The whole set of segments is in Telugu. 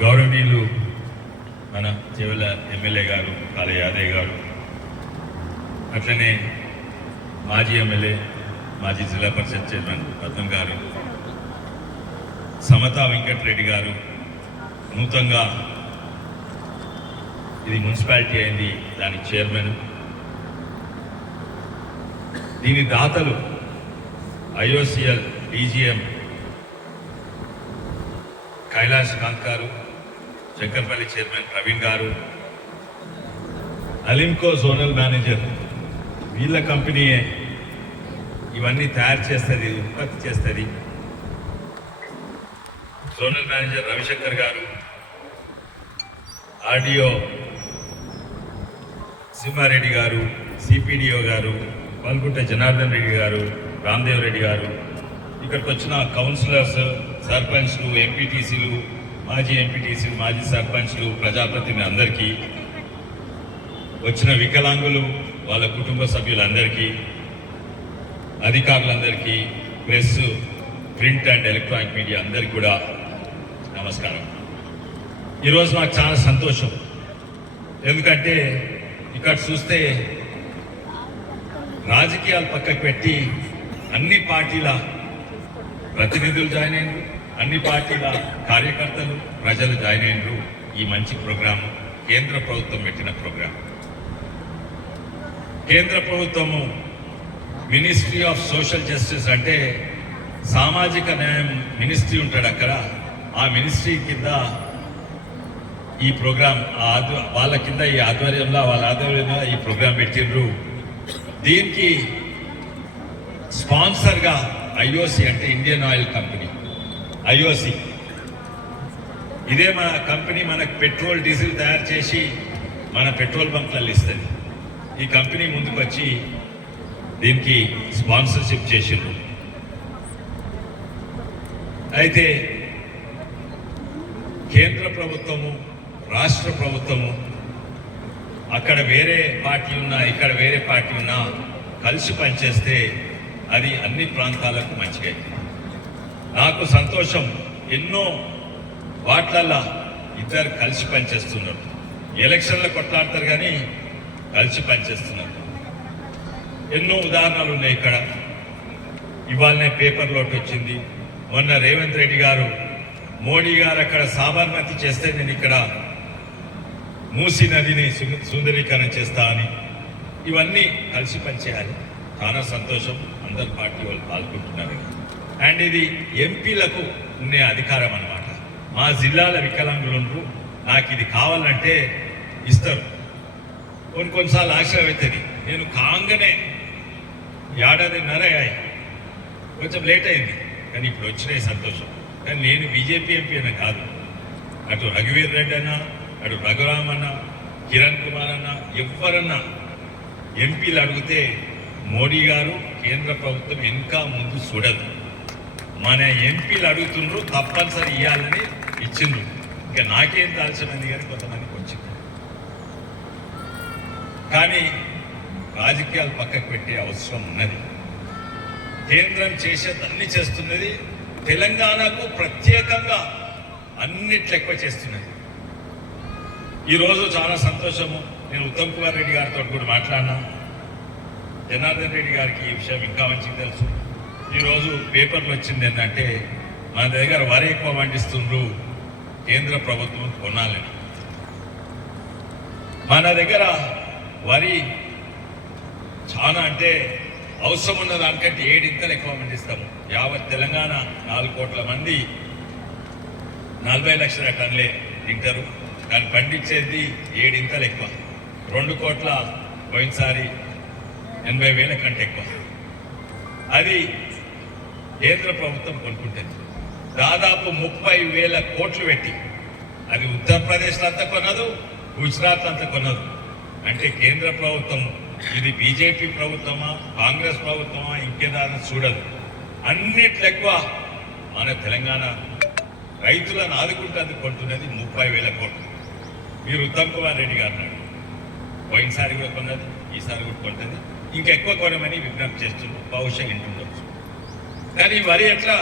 గౌరవనీయులు మన చెవుల ఎమ్మెల్యే గారు కాళ యాదయ్య గారు, అట్లనే మాజీ ఎమ్మెల్యే మాజీ జిల్లా పరిషత్ చైర్మన్ రత్నం గారు, సమతా వెంకటరెడ్డి గారు, నూతనంగా ఇది మున్సిపాలిటీ అయింది దానికి చైర్మన్, దీని దాతలు ఐఓసిఎల్ డీజీఎం కైలాష్ కాంత్ గారు, శంకర్పల్లి చైర్మన్ ప్రవీణ్ గారు, అలింకో జోనల్ మేనేజర్, వీళ్ళ కంపెనీయే ఇవన్నీ తయారు చేస్తుంది, ఉత్పత్తి చేస్తుంది. జోనల్ మేనేజర్ రవిశంకర్ గారు, ఆర్డిఓ సింహారెడ్డి గారు, సిపిడిఓ గారు, పల్గుట్ట జనార్దన్ రెడ్డి గారు, రామ్దేవ్ రెడ్డి గారు, ఇక్కడికి వచ్చిన కౌన్సిలర్స్, సర్పంచ్లు, ఎంపీటీసీలు, మాజీ ఎంపీటీసీలు, మాజీ సర్పంచ్లు, ప్రజాప్రతినిధులు అందరికీ, వచ్చిన వికలాంగులు వాళ్ళ కుటుంబ సభ్యులందరికీ, అధికారులందరికీ, press, print and electronic media అందరికీ కూడా నమస్కారం. ఈరోజు నాకు చాలా సంతోషం, ఎందుకంటే ఇక్కడ చూస్తే రాజకీయాలు పక్కకు పెట్టి అన్ని పార్టీల ప్రతినిధులు జాయిన్ అయినరు, అన్ని పార్టీల కార్యకర్తలు, ప్రజలు జాయిన్ అయినరు. ఈ మంచి ప్రోగ్రాం కేంద్ర ప్రభుత్వం పెట్టిన ప్రోగ్రాం. కేంద్ర ప్రభుత్వము మినిస్ట్రీ ఆఫ్ సోషల్ జస్టిస్ అంటే సామాజిక న్యాయం మినిస్ట్రీ ఉంటాడు అక్కడ. ఆ మినిస్ట్రీ కింద ఈ ప్రోగ్రాం వాళ్ళ కింద ఈ ఆధ్వర్యంలో ఈ ప్రోగ్రాం పెట్టిండ్రు. దీనికి స్పాన్సర్గా ఐఓసి అంటే ఇండియన్ ఆయిల్ కంపెనీ, ఐఓసి ఇదే మన కంపెనీ మనకు పెట్రోల్ డీజిల్ తయారు చేసి మన పెట్రోల్ బంక్లలో ఇస్తుంది. ఈ కంపెనీ ముందుకు వచ్చి దీనికి స్పాన్సర్షిప్ చేసిండ్రు. అయితే కేంద్ర ప్రభుత్వము, రాష్ట్ర ప్రభుత్వము, అక్కడ వేరే పార్టీ ఉన్నా ఇక్కడ వేరే పార్టీ ఉన్నా కలిసి పనిచేస్తే అది అన్ని ప్రాంతాలకు మంచిగా. నాకు సంతోషం, ఎన్నో వాట్లల్లో ఇద్దరు కలిసి పనిచేస్తున్నారు. ఎలక్షన్లో కొట్లాడతారు కానీ కలిసి పనిచేస్తున్నారు. ఎన్నో ఉదాహరణలు ఉన్నాయి ఇక్కడ. ఇవాళనే పేపర్లో వచ్చింది, మొన్న రేవంత్ రెడ్డి గారు, మోడీ గారు అక్కడ సాబర్మతి చేస్తే నేను ఇక్కడ మూసీ నదిని సుందరీకరణ చేస్తా అని. ఇవన్నీ కలిసి పనిచేయాలి. చాలా సంతోషం, అందరు పార్టీ వాళ్ళు పాల్గొంటున్నారు. అండ్ ఇది ఎంపీలకు ఉండే అధికారం అన్నమాట. మా జిల్లాల వికలాంగులు నాకు ఇది కావాలంటే ఇస్తారు. కొన్నిసార్లు ఆశ్చర్యం అవుతుంది. నేను కాంగనే ఏడాదిన్నర కొంచెం లేట్ అయింది, కానీ ఇప్పుడు వచ్చినాయి సంతోషం. కానీ నేను బీజేపీ ఎంపీ అన్న కాదు. అటు రఘువీర్ రెడ్డి అన్నా, అటు రఘురామ్ అన్న, కిరణ్ కుమార్ అన్న, ఎవరన్నా ఎంపీలు అడిగితే మోడీ గారు, కేంద్ర ప్రభుత్వం ఇంకా ముందు చూడదు. మన ఎంపీలు అడుగుతుండ్రు, తప్పనిసరి ఇవ్వాలని ఇచ్చిండ్రు. ఇంకా నాకేం ఆలస్యమైంది కానీ కొంతమందికి వచ్చింది. కానీ రాజకీయాలు పక్కకు పెట్టే అవసరం ఉన్నది. కేంద్రం చేసేదన్నీ చేస్తున్నది, తెలంగాణకు ప్రత్యేకంగా అన్నిట్లు ఎక్కువ చేస్తున్నది. ఈరోజు చాలా సంతోషము. నేను ఉత్తమ్ కుమార్ రెడ్డి గారితో కూడా మాట్లాడినా. జనార్దన్ రెడ్డి గారికి ఈ విషయం ఇంకా మంచిగా తెలుసు. ఈరోజు పేపర్లు వచ్చింది ఏంటంటే మన దగ్గర వరి ఎక్కువ పండిస్తుండ్రు, కేంద్ర ప్రభుత్వం కొనాలని. మన దగ్గర వరి చాలా అంటే అవసరం ఉన్న దానికంటే 7 ఇంతలు ఎక్కువ పండిస్తాము. యావత్ తెలంగాణ 4 కోట్ల మంది 40 లక్షల టన్నులే తింటారు, కానీ పండించేది 7 ఇంతలు ఎక్కువ. 2 కోట్ల పోయినసారి 80,000 కంటే ఎక్కువ. అది కేంద్ర ప్రభుత్వం కొనుక్కుంటుంది. దాదాపు 30,000 కోట్లు పెట్టి. అది ఉత్తరప్రదేశ్లో అంతా కొనదు, గుజరాత్ అంతా కొనదు. అంటే కేంద్ర ప్రభుత్వం ఇది బీజేపీ ప్రభుత్వమా, కాంగ్రెస్ ప్రభుత్వమా, ఇంకేదాన్ని చూడదు. అన్నిట్లో ఎక్కువ మన తెలంగాణ రైతులను ఆదుకుంటుంది, కొంటున్నది 30,000 కోట్లు. మీరు ఉత్తమ్ కుమార్ రెడ్డి గారు పోయినసారి కూడా కొన్నది, ఈసారి కూడా కొంటుంది. ఇంకా ఎక్కువ కొనమని విజ్ఞప్తి చేస్తున్నారు. బహుశా ఇంటుండొచ్చు. కానీ వరి ఎట్లా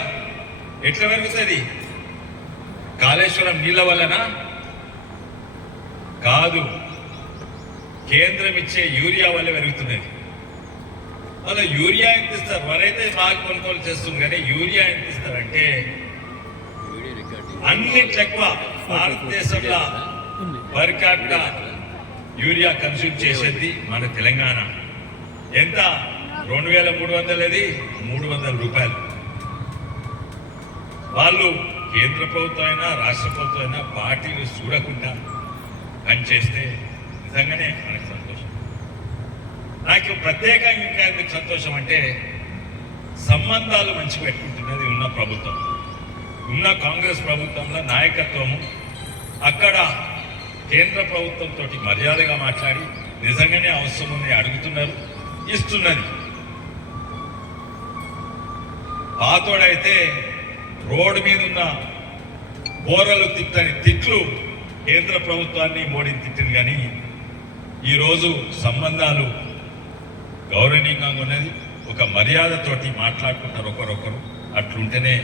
పెరుగుతుంది? కాళ కాళేశ్వరం నీళ్ళ వలన కాదు, కేంద్రం ఇచ్చే యూరియా వల్ల పెరుగుతున్నది. అలా యూరియా ఎంత ఇస్తారు? వరైతే బాగా కొనుగోలు చేస్తుంది, కానీ యూరియా ఎంత ఇస్తారంటే అన్నిట్లో ఎక్కువ భారతదేశంలో పర్ క్యాపిటా యూరియా కన్స్యూమ్ చేసేది మన తెలంగాణ. ఎంత? 2300, అది 300 రూపాయలు. వాళ్ళు కేంద్ర ప్రభుత్వం అయినా రాష్ట్ర ప్రభుత్వం అయినా పార్టీలు చూడకుండా పనిచేస్తే నిజంగానే మనకు సంతోషం. నాకు ప్రత్యేకంగా ఇంకా ఎందుకు సంతోషం అంటే సంబంధాలు మంచి పెట్టుకుంటున్నది ఉన్న ప్రభుత్వం, ఉన్న కాంగ్రెస్ ప్రభుత్వంలో నాయకత్వము అక్కడ కేంద్ర ప్రభుత్వంతో మర్యాదగా మాట్లాడి నిజంగానే అవసరం ఉంది అడుగుతున్నారు, ఇస్తున్నది. పాతోడైతే రోడ్డు మీద ఉన్న బోరలు తిట్టని తిట్లు కేంద్ర ప్రభుత్వాన్ని మోడీని తిట్టింది, కానీ ఈరోజు సంబంధాలు గౌరవనీయంగా ఉన్నది, ఒక మర్యాదతోటి మాట్లాడుకుంటారు ఒకరొకరు. అట్లుంటేనే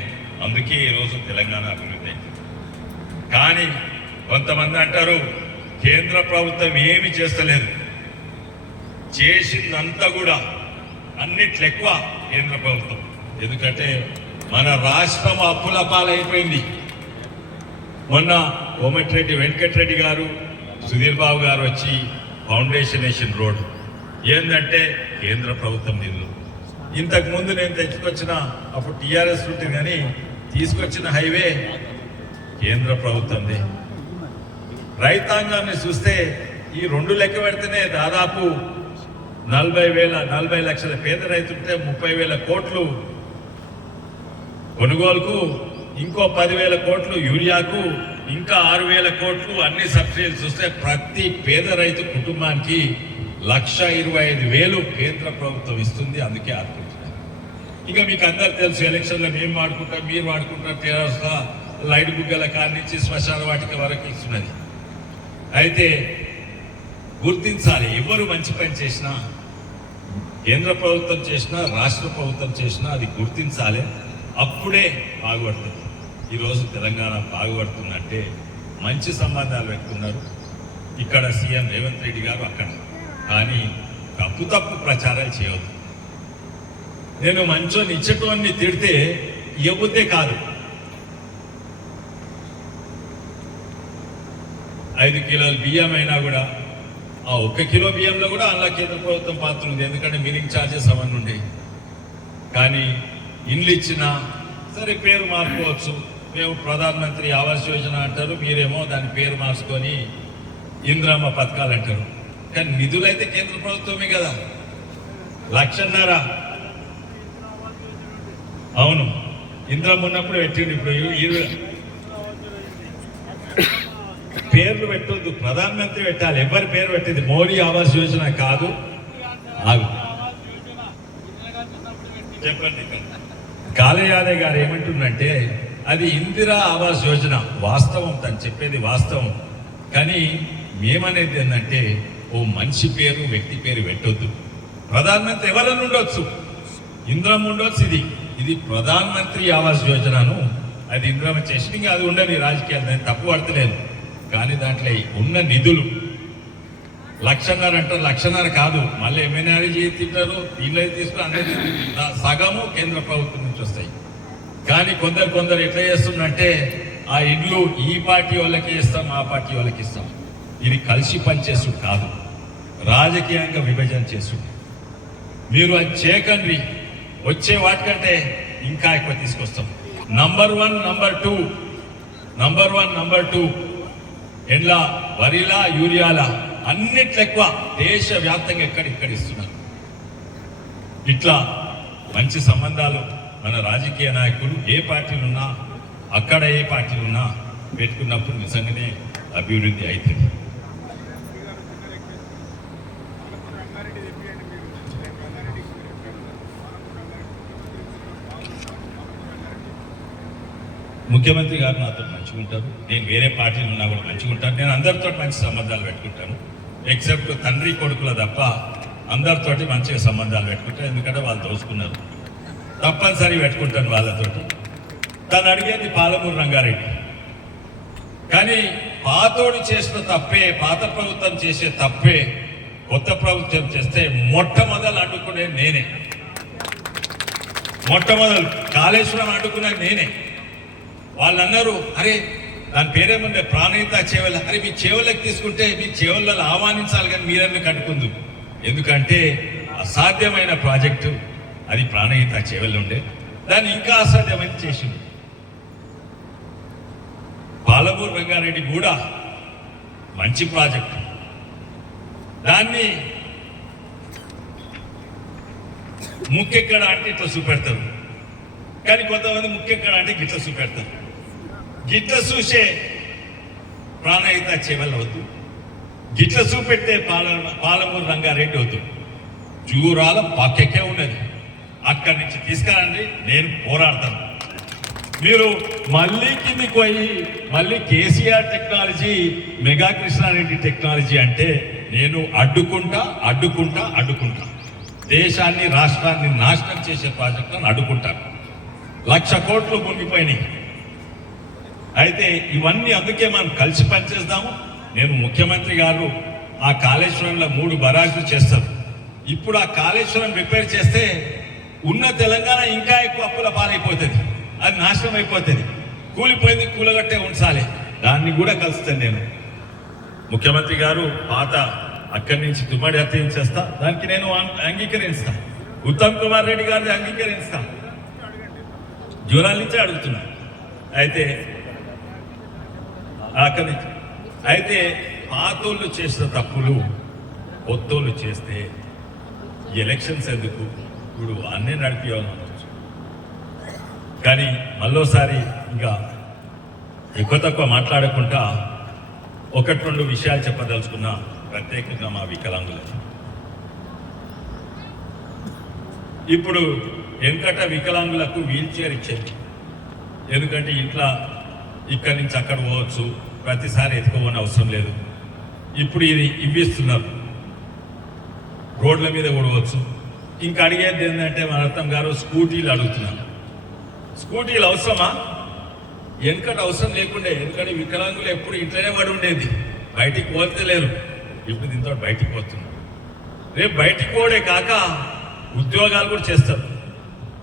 అందుకే ఈరోజు తెలంగాణ అభివృద్ధి అయింది. కానీ కొంతమంది అంటారు కేంద్ర ప్రభుత్వం ఏమి చేస్తలేదు, చేసిందంతా కూడా అన్నిట్లో ఎక్కువ కేంద్ర ప్రభుత్వం. ఎందుకంటే మన రాష్ట్రం అప్పుల పాలైపోయింది. మొన్న కోమటిరెడ్డి వెంకటరెడ్డి గారు, సుధీర్ బాబు గారు వచ్చి ఫౌండేషన్ వేసిన రోడ్డు ఏంటంటే కేంద్ర ప్రభుత్వం నిధులు. ఇంతకు ముందు నేను తెచ్చుకొచ్చిన, అప్పుడు టీఆర్ఎస్ ఉంటుంది కానీ తీసుకొచ్చిన హైవే కేంద్ర ప్రభుత్వంది. రైతాంగాన్ని చూస్తే ఈ 2 లెక్క పెడితేనే దాదాపు 40 లక్షల పేద రైతుంటే 30,000 కోట్లు కొనుగోలుకు, ఇంకో 10,000 కోట్లు యూరియాకు, ఇంకా 6,000 కోట్లు అన్ని సబ్సిడీలు చూస్తే ప్రతి పేద రైతు కుటుంబానికి 1,25,000 కేంద్ర ప్రభుత్వం ఇస్తుంది. అందుకే ఆదుకుంటున్నారు. ఇక మీకు అందరు తెలుసు, ఎలక్షన్లో మేము వాడుకుంటాం, మీరు వాడుకుంటాం, టీఆర్ఎస్లో లైట్ బుగ్గల కాడి నుంచి శ్మశాన వాటిక వరకు ఇస్తున్నది. అయితే గుర్తించాలి, ఎవరు మంచి పని చేసినా, కేంద్ర ప్రభుత్వం చేసినా రాష్ట్ర ప్రభుత్వం చేసినా అది గుర్తించాలి, అప్పుడే బాగుపడుతుంది. ఈరోజు తెలంగాణ బాగుపడుతుందంటే మంచి సంబంధాలు పెట్టుకున్నారు ఇక్కడ సీఎం రేవంత్ రెడ్డి గారు అక్కడ. కానీ తప్పు ప్రచారాలు చేయవద్దు. నేను మంచోని ఇచ్చటోన్ని తిడితే ఇవ్వబుద్దే కాదు. 5 కిలోల బియ్యం అయినా కూడా ఆ 1 కిలో బియ్యంలో కూడా అలా కేంద్ర ప్రభుత్వం పాత్ర ఉంది. ఎందుకంటే మినింగ్ ఛార్జెస్ అవన్నీ ఉండేవి. కానీ ఇండ్లు ఇచ్చినా సరే పేరు మార్చుకోవచ్చు. మేము ప్రధానమంత్రి ఆవాస్ యోజన అంటారు, మీరేమో దాని పేరు మార్చుకొని ఇందిరమ్మ పథకాలు అంటారు. కానీ నిధులైతే కేంద్ర ప్రభుత్వమే కదా. 1,00,000. అవును, ఇందిరమ్మ ఉన్నప్పుడు పెట్టిండు. ఇప్పుడు పేర్లు పెట్టొద్దు, ప్రధానమంత్రి పెట్టాలి. ఎవరి పేరు పెట్టింది? మోడీ ఆవాస్ యోజన కాదు. చెప్పండి. కాళే యాదవ్ గారు ఏమంటుందంటే అది ఇందిరా ఆవాస్ యోజన. వాస్తవం, తను చెప్పేది వాస్తవం. కానీ మేమనేది ఏంటంటే ఓ మనిషి పేరు, వ్యక్తి పేరు పెట్టొద్దు. ప్రధానమంత్రి ఎవరైనా ఉండొచ్చు, ఇందిరమ్మ ఉండొచ్చు. ఇది ప్రధానమంత్రి ఆవాస్ యోజనను అది ఇందిరమ్మ చేసి అది ఉండని రాజకీయాలు, నేను తప్పు పడతలేదు. కానీ దాంట్లో ఉన్న నిధులు 1,00,000 అంటారు, 1,00,000 కాదు. మళ్ళీ ఎమ్మెల్యే తింటారు, వీళ్ళే తీసుకుని అందరి సగము కేంద్ర ప్రభుత్వం నుంచి వస్తాయి. కానీ కొందరు ఎట్లా చేస్తుందంటే ఆ ఇండ్లు ఈ పార్టీ వాళ్ళకి ఇస్తాం, ఆ పార్టీ వాళ్ళకి ఇస్తాం. ఇది కలిసి పనిచేసుడు కాదు, రాజకీయంగా విభజన చేసుడు. మీరు అది చేయకండి, వచ్చే వాటికంటే ఇంకా ఎక్కువ తీసుకొస్తాం. నంబర్ 1, నంబర్ 2 ఎండ్ల వరిలా, యూరియాలా అన్నిట్లో ఎక్కువ దేశవ్యాప్తంగా ఎక్కడిక్కడ ఇస్తున్నారు. ఇట్లా మంచి సంబంధాలు మన రాజకీయ నాయకులు ఏ పార్టీలు ఉన్నా, అక్కడ ఏ పార్టీలు ఉన్నా పెట్టుకున్నప్పుడు నిజంగానే అభివృద్ధి అవుతుంది. ముఖ్యమంత్రి గారు నాతో మంచిగా ఉంటారు, నేను వేరే పార్టీలు ఉన్నా కూడా మంచిగా ఉంటాను. నేను అందరితో మంచి సంబంధాలు పెట్టుకుంటాను, ఎక్సెప్ట్ తండ్రి కొడుకుల తప్ప అందరితోటి మంచిగా సంబంధాలు పెట్టుకుంటాను. ఎందుకంటే వాళ్ళు దోచుకున్నారు, తప్పనిసరి పెట్టుకుంటాను వాళ్ళతోటి. తను అడిగేది పాలమూరు రంగారెడ్డి. కానీ పాతోడు చేసిన తప్పే, పాత ప్రభుత్వం చేసే తప్పే కొత్త ప్రభుత్వం చేస్తే మొట్టమొదలు అడ్డుకునే నేనే. మొట్టమొదలు కాళేశ్వరం అడ్డుకున్నది నేనే. వాళ్ళు అన్నారు, అరే దాని పేరేముందే ప్రాణహిత చేవల, అరే మీ చేవలకు తీసుకుంటే మీ చేవలలో ఆహ్వానించాలి కానీ మీరన్నీ కట్టుకుందు. ఎందుకంటే అసాధ్యమైన ప్రాజెక్టు అది ప్రాణహిత చేవల్లో ఉండే, దాన్ని ఇంకా అసాధ్యమైన చేసింది. పాలమూరు రంగారెడ్డి కూడా మంచి ప్రాజెక్టు, దాన్ని ముక్కెక్కడ అంటే ఇట్లా చూపెడతారు, కానీ కొంతమంది ముక్కెక్కడ అంటే గిట్ల చూపెడతారు. గిట్ల చూసే ప్రాణహిత చేవల్ వద్దు, గిట్ల చూపెట్టే పాలమూరు రంగారెడ్డి వద్దు. జూరాల పక్కకే ఉన్నది, అక్కడి నుంచి తీసుకురండి, నేను పోరాడతాను. మీరు మళ్ళీ కిందికి పోయి మళ్ళీ కేసీఆర్ టెక్నాలజీ, మెగా కృష్ణారెడ్డి టెక్నాలజీ అంటే నేను అడ్డుకుంటా అడ్డుకుంటా అడ్డుకుంటా. దేశాన్ని రాష్ట్రాన్ని నాశనం చేసే ప్రాజెక్టులను అడ్డుకుంటాను. 1,00,000 కోట్లు మునిగిపోయినాయి. అయితే ఇవన్నీ అందుకే మనం కలిసి పనిచేద్దాము. నేను ముఖ్యమంత్రి గారు ఆ కాళేశ్వరంలో 3 బరాజులు చేస్తారు. ఇప్పుడు ఆ కాళేశ్వరం రిపేర్ చేస్తే ఉన్న తెలంగాణ ఇంకా ఎక్కువ అప్పుల పాలైపోతుంది, అది నాశనం అయిపోతుంది. కూలిపోయింది కూలగట్టే ఉంచాలి, దాన్ని కూడా కలుస్తాను నేను. ముఖ్యమంత్రి గారు పాత అక్కడి నుంచి తుమ్మడి హత్యించేస్తా, దానికి నేను అంగీకరిస్తా. ఉత్తమ్ కుమార్ రెడ్డి గారిని అంగీకరిస్తా, జూరాల నుంచే అడుగుతున్నా. అయితే అక్కడి నుంచి అయితే పాతోళ్ళు చేసిన తప్పులు కొత్తోళ్ళు చేస్తే ఎలక్షన్స్ ఎందుకు, ఇప్పుడు అన్నీ నడిపివ్వాలనవచ్చు. కానీ మళ్ళోసారి ఇంకా ఎక్కువ తక్కువ మాట్లాడకుండా 1-2 విషయాలు చెప్పదలుచుకున్నా, ప్రత్యేకంగా మా వికలాంగులకు. ఇప్పుడు వెంకట వికలాంగులకు వీల్ చైర్ ఇచ్చేది, ఎందుకంటే ఇంట్లో ఇక్కడి నుంచి అక్కడ పోవచ్చు, ప్రతిసారి ఎత్తుకోవని అవసరం లేదు. ఇప్పుడు ఇది ఇవ్విస్తున్నారు, రోడ్ల మీద కూడవచ్చు. ఇంకా అడిగేది ఏంటంటే మన రత్నం గారు స్కూటీలు అడుగుతున్నారు. స్కూటీలు అవసరమా? వెనకటి అవసరం లేకుండే, ఎందుకంటే వికలాంగులు ఎప్పుడు ఇంట్లోనే పడి ఉండేది, బయటికి పోతలేరు. ఇప్పుడు దీంతో బయటికి పోతున్నారు. రేపు బయటికి పోడే కాక ఉద్యోగాలు కూడా చేస్తారు.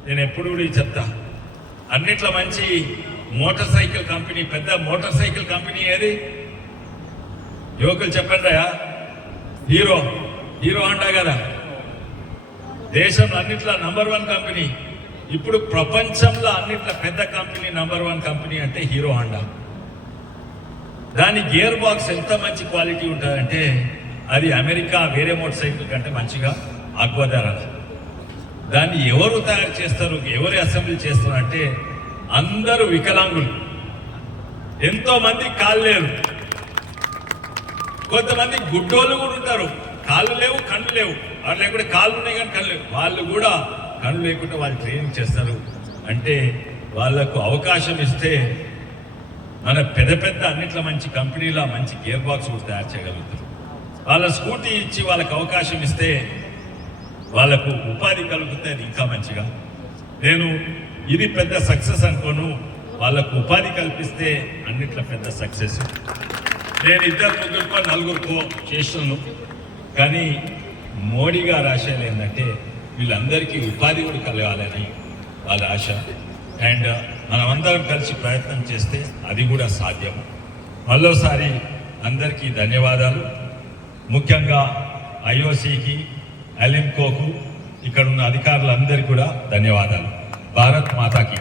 నేను ఎప్పుడు కూడా చెప్తా, అన్నిట్లో మంచి మోటార్ సైకిల్ కంపెనీ, పెద్ద మోటార్ సైకిల్ కంపెనీ ఏది? యువకులు చెప్పండి. హీరో హోండా కదా, దేశంలో అన్నిట్లో నంబర్ 1 కంపెనీ. ఇప్పుడు ప్రపంచంలో అన్నిట్లో పెద్ద కంపెనీ, నంబర్ 1 కంపెనీ అంటే హీరో హోండా. దాని గేర్ బాక్స్ ఎంత మంచి క్వాలిటీ ఉంటుందంటే అది అమెరికా వేరే మోటార్ సైకిల్ కంటే మంచిగా ఆగ్వదారా. దాన్ని ఎవరు తయారు చేస్తారు, ఎవరు అసెంబ్లీ చేస్తారు అంటే అందరూ వికలాంగులు. ఎంతో మంది కాళ్ళు లేరు, కొంతమంది గుడ్డోళ్ళు కూడా ఉంటారు, కాళ్ళు లేవు కళ్ళు లేవు. వాళ్ళు లేకుంటే కాళ్ళు ఉన్నాయి కానీ కళ్ళు లేవు, వాళ్ళు కూడా కళ్ళు లేకుండా వాళ్ళు ట్రైనింగ్ చేస్తారు. అంటే వాళ్ళకు అవకాశం ఇస్తే మన పెద్ద అన్నిట్లో మంచి కంపెనీలో మంచి గేర్ బాక్స్ కూడా తయారు చేయగలుగుతారు. వాళ్ళ స్కూటీ ఇచ్చి వాళ్ళకు అవకాశం ఇస్తే వాళ్ళకు ఉపాధి కలుగుతుంది ఇంకా మంచిగా. నేను ఇది పెద్ద సక్సెస్ అనుకోను, వాళ్ళకు ఉపాధి కల్పిస్తే అన్నిట్లో పెద్ద సక్సెస్. నేను 2-3-4 చేస్తున్నాను, కానీ మోడీ గారి ఆశలు ఏంటంటే వీళ్ళందరికీ ఉపాధి కూడా కలగాలని వాళ్ళ ఆశ. అండ్ మనమందరం కలిసి ప్రయత్నం చేస్తే అది కూడా సాధ్యం. మరోసారి అందరికీ ధన్యవాదాలు. ముఖ్యంగా ఐఓసికి, అలింకోకు, ఇక్కడ ఉన్న అధికారులందరికీ కూడా ధన్యవాదాలు. భారత్ మాతాకి.